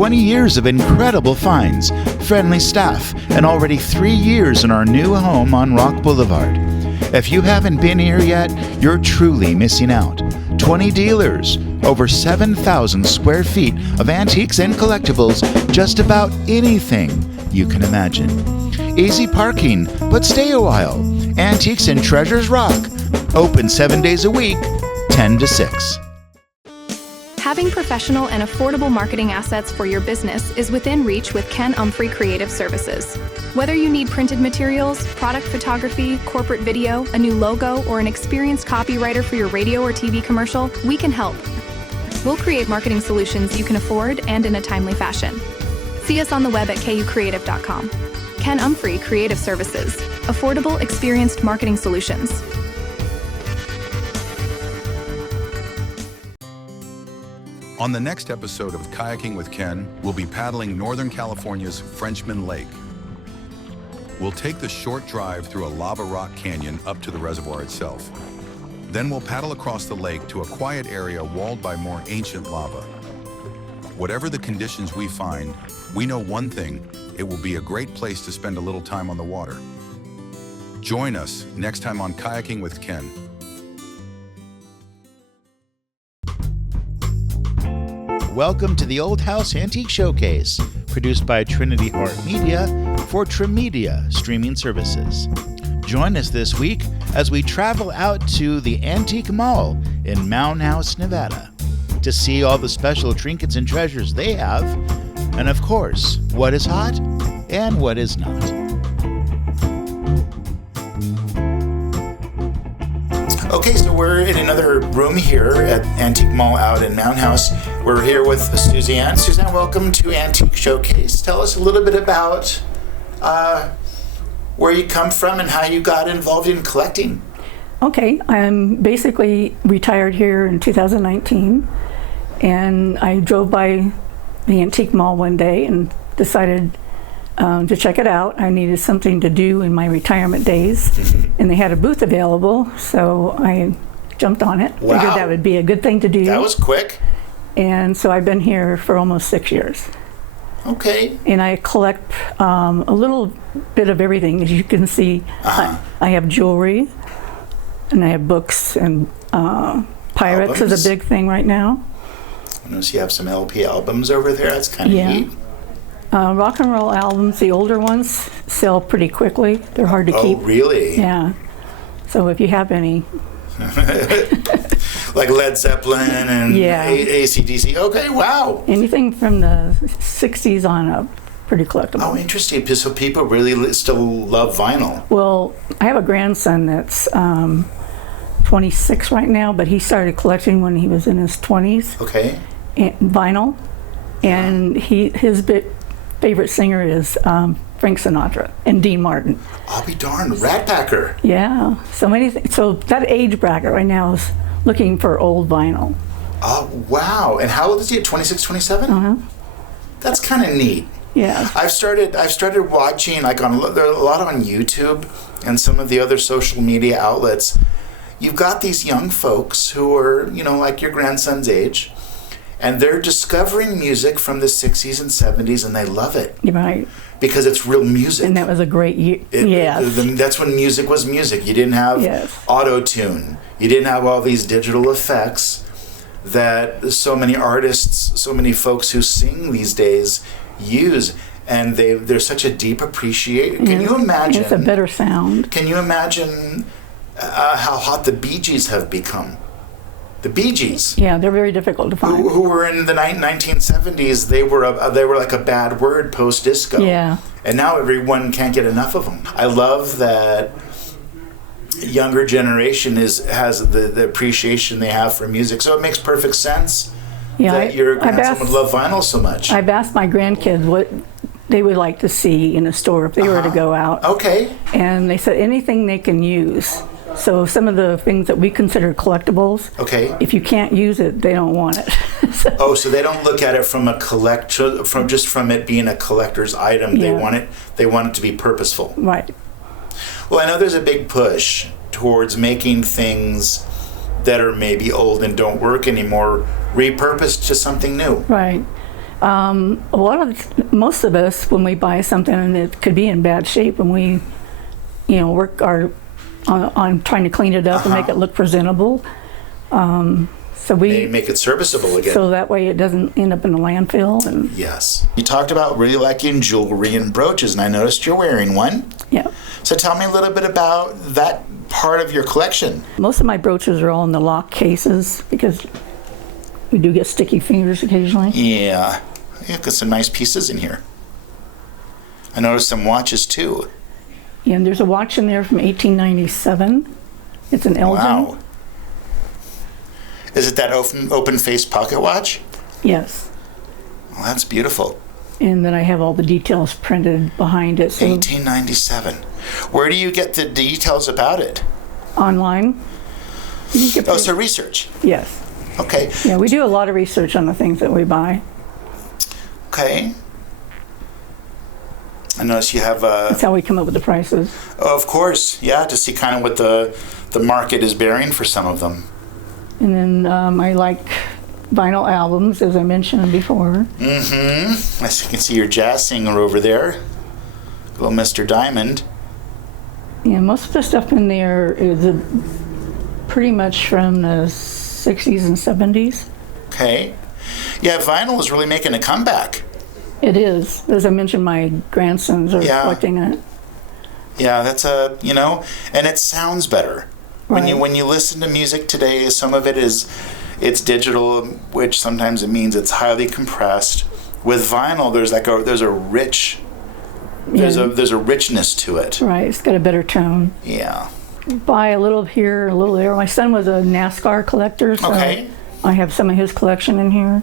20 years of incredible finds, friendly staff, and already 3 years in our new home on Rock Boulevard. If you haven't been here yet, you're truly missing out. 20 dealers, over 7,000 square feet of antiques and collectibles, just about anything you can imagine. Easy parking, but stay a while. Antiques and Treasures Rock. Open 7 days a week, 10 to 6. Having professional and affordable marketing assets for your business is within reach with Ken Umphrey Creative Services. Whether you need printed materials, product photography, corporate video, a new logo, or an experienced copywriter for your radio or TV commercial, we can help. We'll create marketing solutions you can afford and in a timely fashion. See us on the web at kucreative.com. Ken Umphrey Creative Services. Affordable, experienced marketing solutions. On the next episode of Kayaking with Ken, we'll be paddling Northern California's Frenchman Lake. We'll take the short drive through a lava rock canyon up to the reservoir itself. Then we'll paddle across the lake to a quiet area walled by more ancient lava. Whatever the conditions we find, we know one thing: it will be a great place to spend a little time on the water. Join us next time on Kayaking with Ken. Welcome to the Old House Antique Showcase, produced by Trinity Heart Media for Trimedia Streaming Services. Join us this week as we travel out to the Antique Mall in Mound House, Nevada, to see all the special trinkets and treasures they have, and of course, what is hot and what is not. Okay, so we're in another room here at Antique Mall out in Mound House. We're here with Suzanne. Suzanne, welcome to Antique Showcase. Tell us a little bit about where you come from and how you got involved in collecting. Okay, I'm basically retired here in 2019, and I drove by the Antique Mall one day and decided to check it out. I needed something to do in my retirement days, and they had a booth available, so I jumped on it. Wow. Figured that would be a good thing to do. That was quick. And so I've been here for almost 6 years. Okay. And I collect a little bit of everything. As you can see, I have jewelry, and I have books, and Pirates is a big thing right now. I notice you have some LP albums over there. That's kind of neat. Rock and roll albums, the older ones, sell pretty quickly. They're hard to keep. Oh, really? Yeah. So if you have any. Like Led Zeppelin and AC/DC. Okay, wow. Anything from the 60s on up, pretty collectible. Oh, interesting. So people really still love vinyl. Well, I have a grandson that's 26 right now, but he started collecting when he was in his 20s. Okay. And vinyl. And his favorite singer is Frank Sinatra and Dean Martin. I'll be darned, Rat Packer. Yeah, so many things. So that age bracket right now is looking for old vinyl. Oh, wow. And how old is he? 26, 27? Uh-huh. That's kind of neat. Yeah. I've started watching, like, there are a lot on YouTube and some of the other social media outlets. You've got these young folks who are, like your grandson's age, and they're discovering music from the 60s and 70s, and they love it. Right. Because it's real music. And that was a great year. That's when music was music. You didn't have auto-tune. You didn't have all these digital effects that so many artists, so many folks who sing these days use. And there's such a deep appreciation. Can you imagine? It's a better sound. Can you imagine how hot the Bee Gees have become? The Bee Gees. Yeah, they're very difficult to find. Who were in the 1970s? They were like a bad word post-disco. Yeah. And now everyone can't get enough of them. I love that younger generation has the appreciation they have for music. So it makes perfect sense that your grandson would love vinyl so much. I've asked my grandkids what they would like to see in a store if they were to go out. Okay. And they said anything they can use. So some of the things that we consider collectibles, if you can't use it, they don't want it. So they don't look at it from from it being a collector's item. Yeah. They want it to be purposeful. Right. Well, I know there's a big push towards making things that are maybe old and don't work anymore repurposed to something new. Right. Most of us, when we buy something and it could be in bad shape, and we, work on trying to clean it up and make it look presentable. So They make it serviceable again. so that way it doesn't end up in the landfill. And Yes. You talked about really liking jewelry and brooches, and I noticed you're wearing one. yeah, So tell me a little bit about that part of your collection. most of my brooches are all in the lock cases because we do get sticky fingers occasionally. Yeah. Got some nice pieces in here. I noticed some watches too. And there's a watch in there from 1897. It's an Elgin. Wow. Is it that open face pocket watch? Yes. Well, that's beautiful. And then I have all the details printed behind it. So 1897. Where do you get the details about it? online. You can get Oh, so research. yes. Okay. Yeah, we do a lot of research on the things that we buy. Okay. I notice you have That's how we come up with the prices. oh, of course, yeah, to see kind of what the market is bearing for some of them. And then I like vinyl albums, as I mentioned before. Mm-hmm. As you can see your jazz singer over there, little Mr. Diamond. Yeah, most of the stuff in there is pretty much from the 60s and 70s. Okay. Yeah, vinyl is really making a comeback. It is. As I mentioned, my grandsons are Yeah. collecting it. Yeah, that's and it sounds better. When Right. you listen to music today, some of it it's digital, which sometimes it means it's highly compressed. With vinyl, there's a richness to it. Right, it's got a better tone. Yeah. Buy a little here, a little there. My son was a NASCAR collector, so Okay. I have some of his collection in here.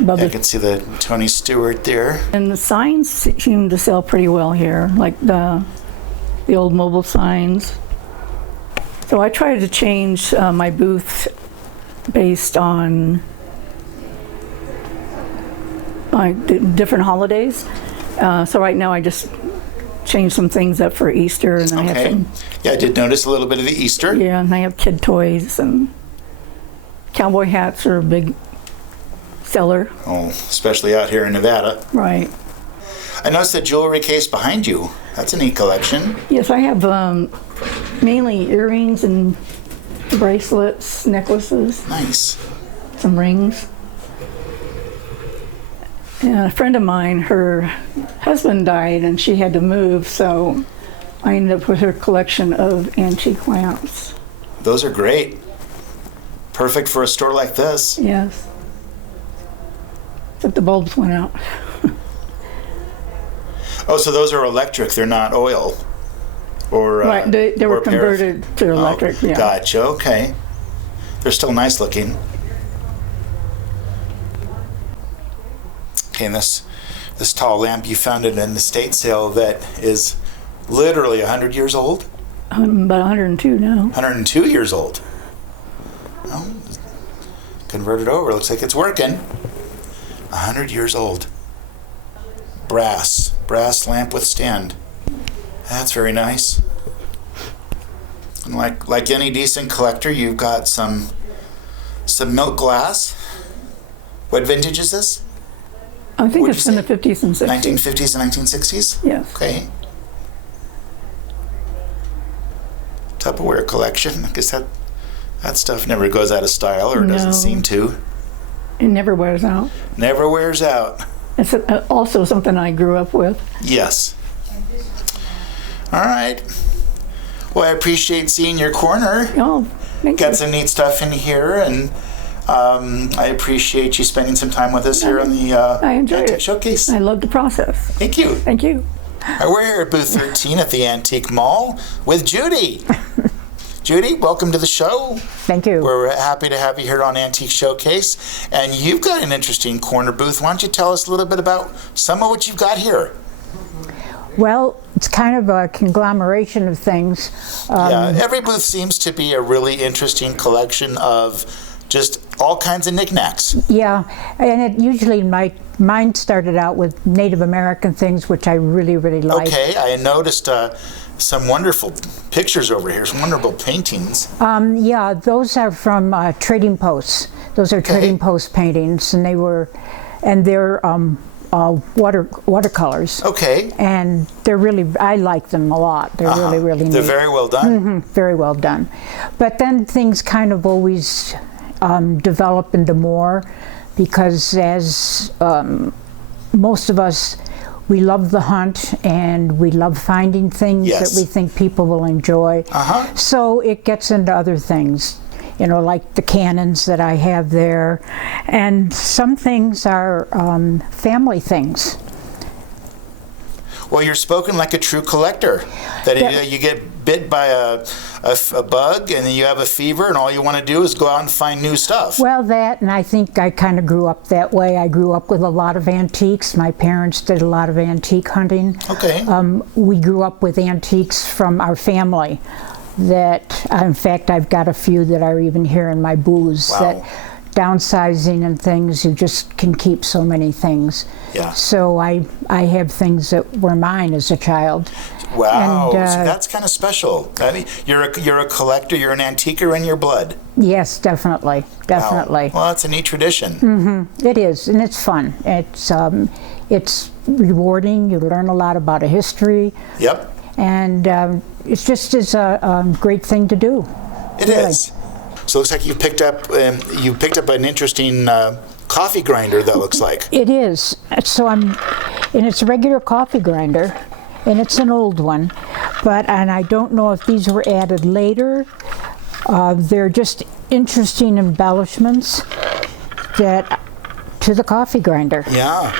Above I the can see the Tony Stewart there. And the signs seem to sell pretty well here, like the old mobile signs. So I tried to change my booth based on different holidays. So right now I just changed some things up for Easter, and then I have Okay. some, Yeah, I did notice a little bit of the Easter. yeah, and I have kid toys, and cowboy hats are a big seller. Oh, especially out here in Nevada. Right. I noticed the jewelry case behind you. That's a neat collection. Yes, I have mainly earrings and bracelets, necklaces, Nice. some rings. And a friend of mine, her husband died and she had to move, so I ended up with her collection of antique lamps. Those are great. Perfect for a store like this. Yes. Except the bulbs went out. Oh, so those are electric. They're not oil. Or Right, they were or converted to electric, yeah. Gotcha. Okay. They're still nice looking. Okay, and this tall lamp, you found it in an estate sale that is literally 100 years old? I'm about 102 now. 102 years old. Well, converted over. Looks like it's working. 100 years old. Brass lamp with stand. That's very nice. And like any decent collector, you've got some milk glass. What vintage is this? I think What'd it's you in the say? 50s and 60s. 1950s and 1960s? Yes. Okay. Tupperware collection. I guess that stuff never goes out of style, or doesn't No. seem to. It never wears out. Never wears out. It's also something I grew up with. Yes. All right. Well, I appreciate seeing your corner. Oh, thank Got you. some neat stuff in here, and I appreciate you spending some time with us here on the I enjoyed Antique it. Showcase. I love the process. Thank you. Thank you. We're here at booth 13 at the Antique Mall with Judy. Judy, welcome to the show. Thank you. We're happy to have you here on Antique Showcase. And you've got an interesting corner booth. Why don't you tell us a little bit about some of what you've got here? Well, it's kind of a conglomeration of things. Yeah, every booth seems to be a really interesting collection of just all kinds of knickknacks. Yeah, and it usually mine started out with Native American things, which I really, really like. Okay, I noticed some wonderful pictures over here, some wonderful paintings. Yeah, those are from Trading Posts. Those are Trading Post paintings, and they're watercolors. Okay. And they're really, I like them a lot. They're really, really neat. They're very well done. Very well done. But then things kind of always develop into more, because as most of us, we love the hunt and we love finding things that we think people will enjoy. So it gets into other things, like the cannons that I have there. And some things are family things. Well, you're spoken like a true collector. That you get bit by a bug and then you have a fever and all you want to do is go out and find new stuff. Well, that, and I think I kind of grew up that way. I grew up with a lot of antiques. My parents did a lot of antique hunting. Okay. We grew up with antiques from our family that, in fact, I've got a few that are even here in my booze. Wow. That downsizing and things, you just can keep so many things. Yeah. So I have things that were mine as a child. Wow, And, so that's kind of special. I mean, you're a collector, you're an antiquer in your blood. Yes, definitely, definitely. Wow. Well, that's a neat tradition. It is, and it's fun. It's rewarding. You learn a lot about a history. Yep. And it's just a great thing to do. It is. So it looks like you picked up an interesting coffee grinder. That looks like It is. And it's a regular coffee grinder, and it's an old one. And I don't know if these were added later. They're just interesting embellishments to the coffee grinder. Yeah.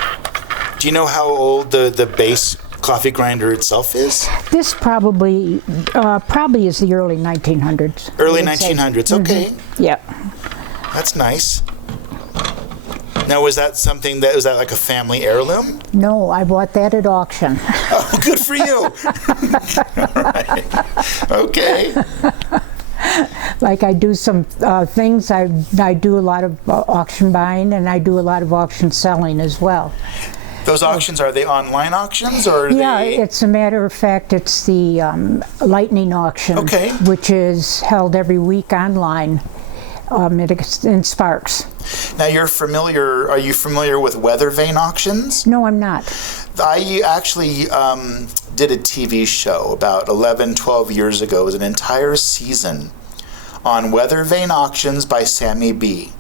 Do you know how old the base coffee grinder itself is? This probably is the early 1900s. Early I would say. 1900s. Okay. Yeah. That's nice. Now, was that like a family heirloom? No, I bought that at auction. Oh, good for you. Right. Okay. Like I do some things. I do a lot of auction buying, and I do a lot of auction selling as well. Those auctions, are they online auctions or are they? It's a matter of fact, it's the Lightning auction, which is held every week online in Sparks. Now, are you familiar with weather vane auctions? No, I'm not. I actually did a TV show about 11, 12 years ago. It was an entire season on weather vane auctions by Sammy B.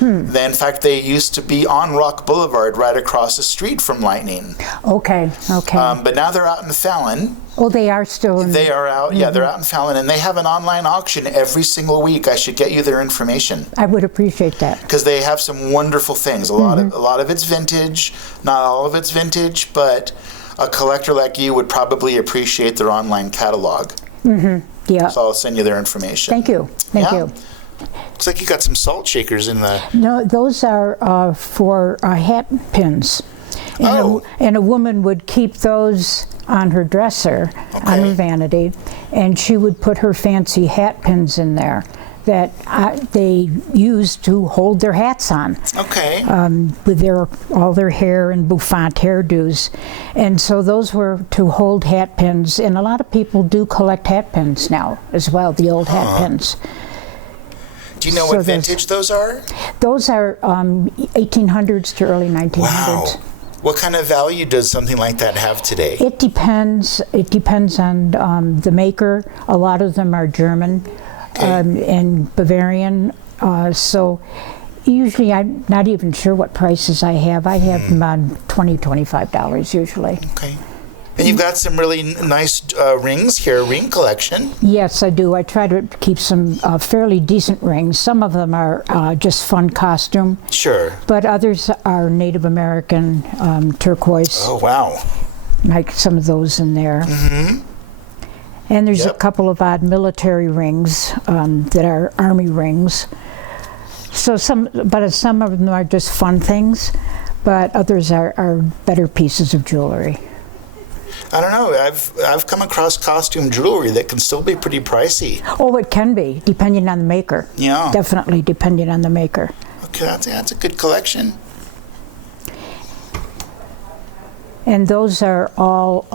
In fact, they used to be on Rock Boulevard right across the street from Lightning. Okay. But now they're out in Fallon. Oh, they are still. They are out. Yeah, they're out in Fallon, and they have an online auction every single week. I should get you their information. I would appreciate that. Because they have some wonderful things. A lot of it's vintage. Not all of it's vintage, but a collector like you would probably appreciate their online catalog. Yeah. So I'll send you their information. Thank you. Thank you. Looks like you got some salt shakers in the. No, those are for hat pins. And a woman would keep those on her dresser, on her vanity, and she would put her fancy hat pins in there that they used to hold their hats on. Okay. With all their hair and bouffant hairdos. And so those were to hold hat pins, and a lot of people do collect hat pins now as well, the old hat pins. Do you know what vintage those are? Those are 1800s to early 1900s. Wow. What kind of value does something like that have today? It depends. It depends on the maker. A lot of them are German and Bavarian. So usually I'm not even sure what prices I have. I have them on $20, $25 usually. Okay. And you've got some really nice rings here, ring collection. Yes, I do. I try to keep some fairly decent rings. Some of them are just fun costume. Sure. But others are Native American turquoise. Oh, wow. Like some of those in there. And there's a couple of odd military rings that are army rings. So some of them are just fun things, but others are better pieces of jewelry. I don't know. I've come across costume jewelry that can still be pretty pricey. Oh, it can be, depending on the maker. Yeah. Definitely depending on the maker. Okay, that's a good collection. And those are all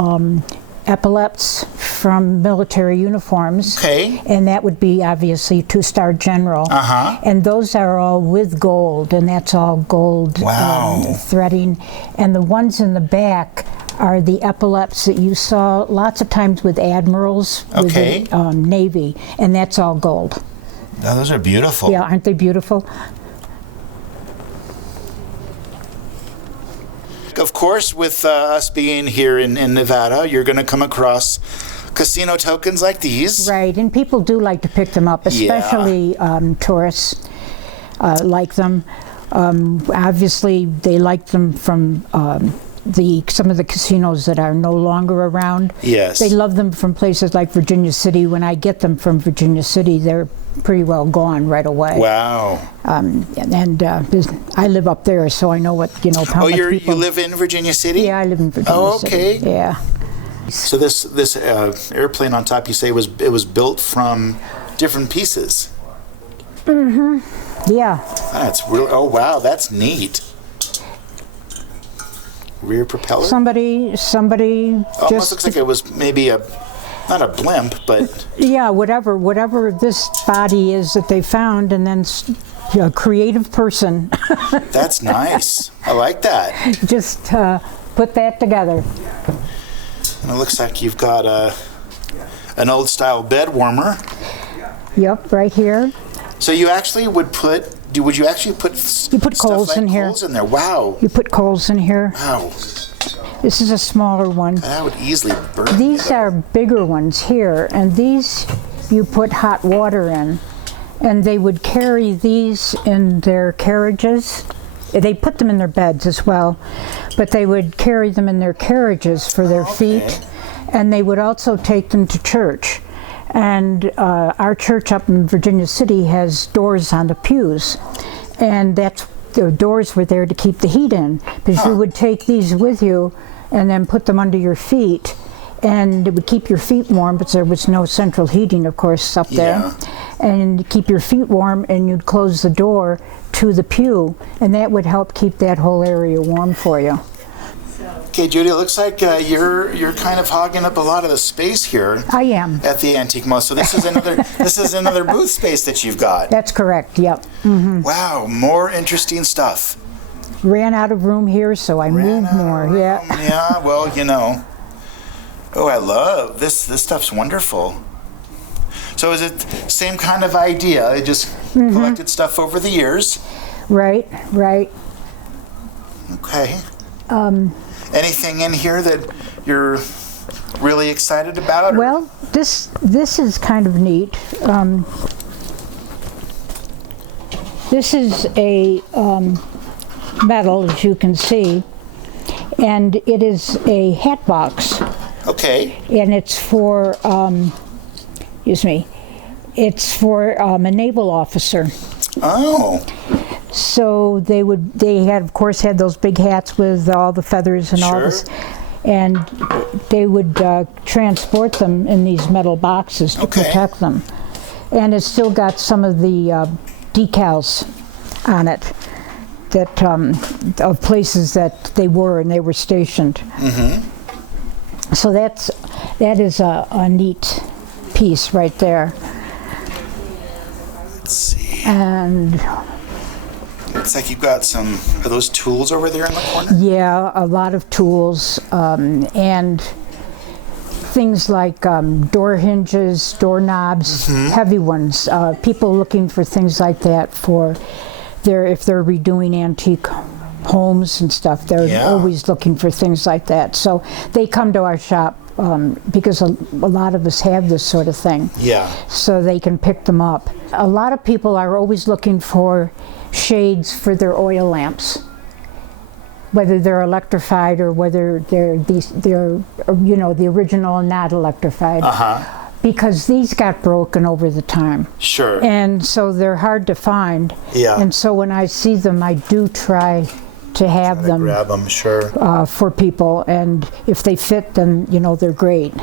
epaulets from military uniforms. Okay. And that would be obviously 2-star general. Uh-huh. And those are all with gold, and that's all gold Wow. threading. And the ones in the back are the epaulets that you saw lots of times with admirals, Okay. with the Navy, and that's all gold. Oh, those are beautiful. Yeah, aren't they beautiful? Of course, with us being here in Nevada, you're going to come across casino tokens like these. Right, and people do like to pick them up, especially tourists like them. Obviously, they like them from some of the casinos that are no longer around. Yes. They love them from places like Virginia City. When I get them from Virginia City, they're pretty well gone right away. Wow. And I live up there, so I know what, how much you people... live in Virginia City? Yeah, I live in Virginia Oh, okay. City. Yeah. So this airplane on top, you say it was built from different pieces. Yeah. That's real. Oh wow, that's neat. Rear propeller. Somebody Almost just... looks like it was maybe not a blimp, but Yeah, whatever this body is that they found, and then a creative person that's nice. I like that. just put that together. And it looks like you've got an old style bed warmer. Yep, right here. So you actually would you actually put You put stuff coals like in here. coals in there? Wow. You put coals in here. Wow. This is a smaller one. That would easily burn. These are bigger ones here, and these you put hot water in, and they would carry these in their carriages. They put them in their beds as well, but they would carry them in their carriages for their feet, and they would also take them to church. And our church up in Virginia City has doors on the pews, and the doors were there to keep the heat in, because you would take these with you and then put them under your feet, and it would keep your feet warm, but there was no central heating, of course, up there. Yeah. And keep your feet warm, and you'd close the door to the pew, and that would help keep that whole area warm for you. Okay, Judy, it looks like you're kind of hogging up a lot of the space here I am. at the Antique Mall. So this is another booth space that you've got. That's correct, yep. Wow, more interesting stuff. Ran out of room here, so I moved more, yeah. Yeah, well, Oh, I love this. This stuff's wonderful. So is it same kind of idea? You just collected stuff over the years. Right. Okay. Anything in here that you're really excited about? Or? Well, this is kind of neat. This is a metal, as you can see, and it is a hat box. Okay. And it's for, it's for a naval officer. Oh. So they had, of course, had those big hats with all the feathers and all Sure. this, and they would transport them in these metal boxes to Okay. protect them. And it's still got some of the decals on it that of places that they were stationed. So that is a neat piece right there. Let's see. And Looks like you've got are those tools over there in the corner? yeah, a lot of tools and things like door hinges, doorknobs, heavy ones. People looking for things like that if they're redoing antique homes and stuff. They're always looking for things like that. So they come to our shop because a lot of us have this sort of thing. Yeah. So they can pick them up. A lot of people are always looking for shades for their oil lamps, whether they're electrified or whether they're the original and not electrified. Because these got broken over the time. Sure. And so they're hard to find. Yeah. And so when I see them, I do try to have them Grab them, sure. for people, and if they fit, then they're great.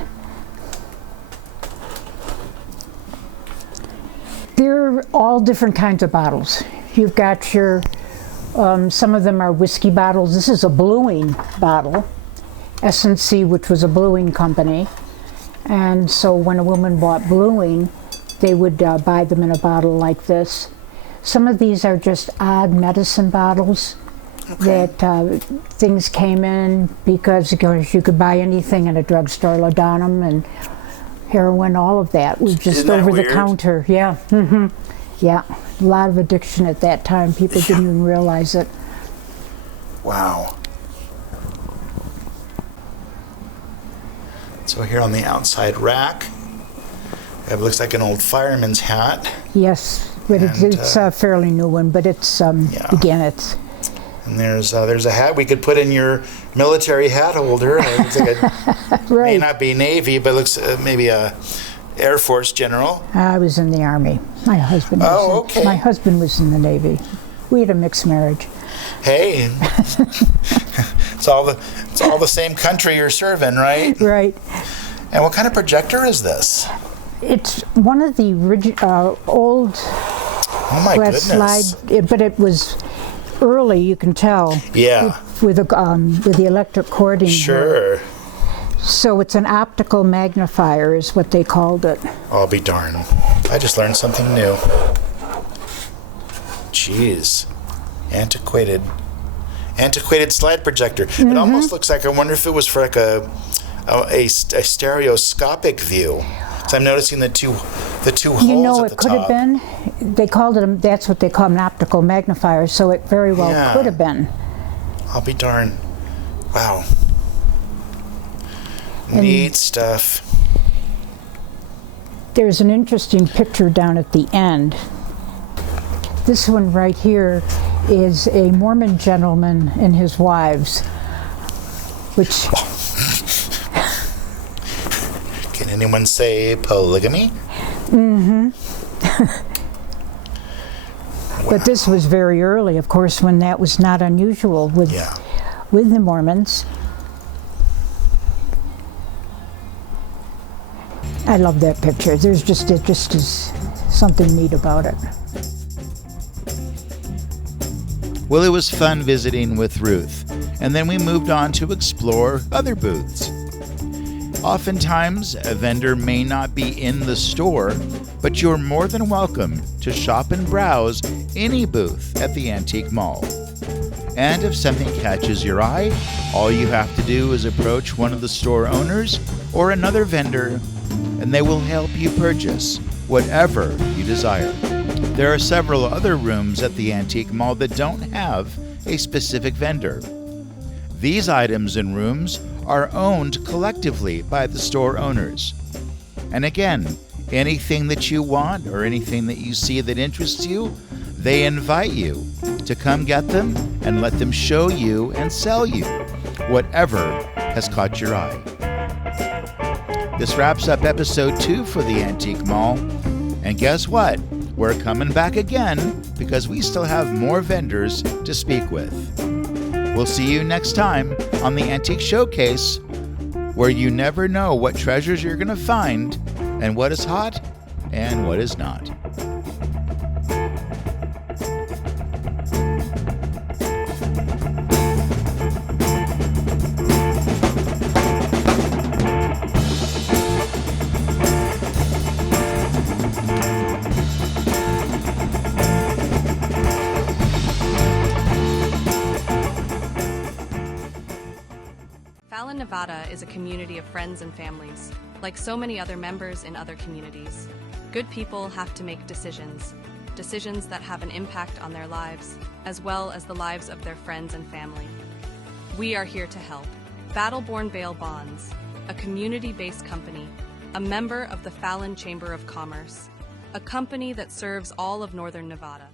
They're all different kinds of bottles. You've got your, some of them are whiskey bottles. This is a bluing bottle, S&C, which was a bluing company. And so when a woman bought bluing, they would buy them in a bottle like this. Some of these are just odd medicine bottles that things came in because you could buy anything in a drugstore, laudanum and heroin, all of that was just over the counter. Yeah, yeah, a lot of addiction at that time. People didn't even realize it. Wow. So here on the outside rack, it looks like an old fireman's hat. Yes, but it's a fairly new one, but it's, again, it's... And there's a hat we could put in your military hat holder. It looks like it may not be Navy, but it looks maybe a Air Force general. I was in the Army. My husband was my husband was in the Navy. We had a mixed marriage. Hey, it's all the same country you're serving, right? Right. And what kind of projector is this? It's one of the old goodness. slide, but it was early, you can tell. Yeah. With the electric cording. Sure. So it's an optical magnifier is what they called it. I'll be darned. I just learned something new. Jeez. Antiquated slide projector. It almost looks like, I wonder if it was for like a stereoscopic view. So I'm noticing the two holes at the top. It could have been. They called it, that's what they call an optical magnifier, so it very well could have been. I'll be darned. Wow. Neat stuff. There's an interesting picture down at the end. This one right here is a Mormon gentleman and his wives, which... Can anyone say polygamy? Mm-hmm. But this was very early, of course, when that was not unusual with the Mormons. I love that picture. There's just is something neat about it. Well, it was fun visiting with Ruth, and then we moved on to explore other booths. Oftentimes, a vendor may not be in the store, but you're more than welcome to shop and browse any booth at the Antique Mall. And if something catches your eye, all you have to do is approach one of the store owners or another vendor, and they will help you purchase whatever you desire. There are several other rooms at the Antique Mall that don't have a specific vendor. These items and rooms are owned collectively by the store owners. And again, anything that you want or anything that you see that interests you, they invite you to come get them and let them show you and sell you whatever has caught your eye. This wraps up episode 2 for the Antique Mall. And guess what? We're coming back again because we still have more vendors to speak with. We'll see you next time on the Antique Showcase, where you never know what treasures you're going to find and what is hot and what is not. Fallon, Nevada is a community of friends and families, like so many other members in other communities. Good people have to make decisions that have an impact on their lives, as well as the lives of their friends and family. We are here to help. Battleborn Bail Bonds, a community-based company, a member of the Fallon Chamber of Commerce, a company that serves all of Northern Nevada.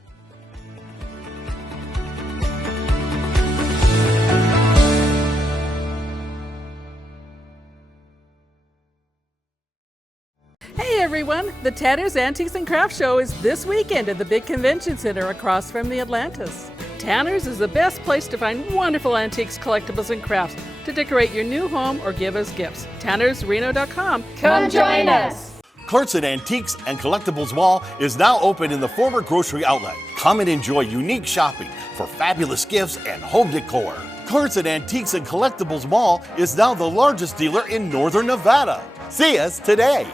Hey everyone, the Tanner's Antiques and Crafts Show is this weekend at the Big Convention Center across from the Atlantis. Tanner's is the best place to find wonderful antiques, collectibles, and crafts to decorate your new home or give as gifts. TannersReno.com. Come join us. Clarkson Antiques and Collectibles Mall is now open in the former grocery outlet. Come and enjoy unique shopping for fabulous gifts and home decor. Clarkson Antiques and Collectibles Mall is now the largest dealer in Northern Nevada. See us today.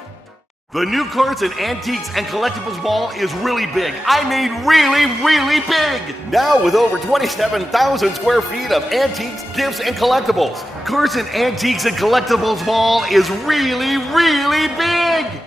The new Clarkson Antiques and Collectibles Mall is really big. I mean really big. Now with over 27,000 square feet of antiques, gifts, and collectibles. Clarkson Antiques and Collectibles Mall is really big.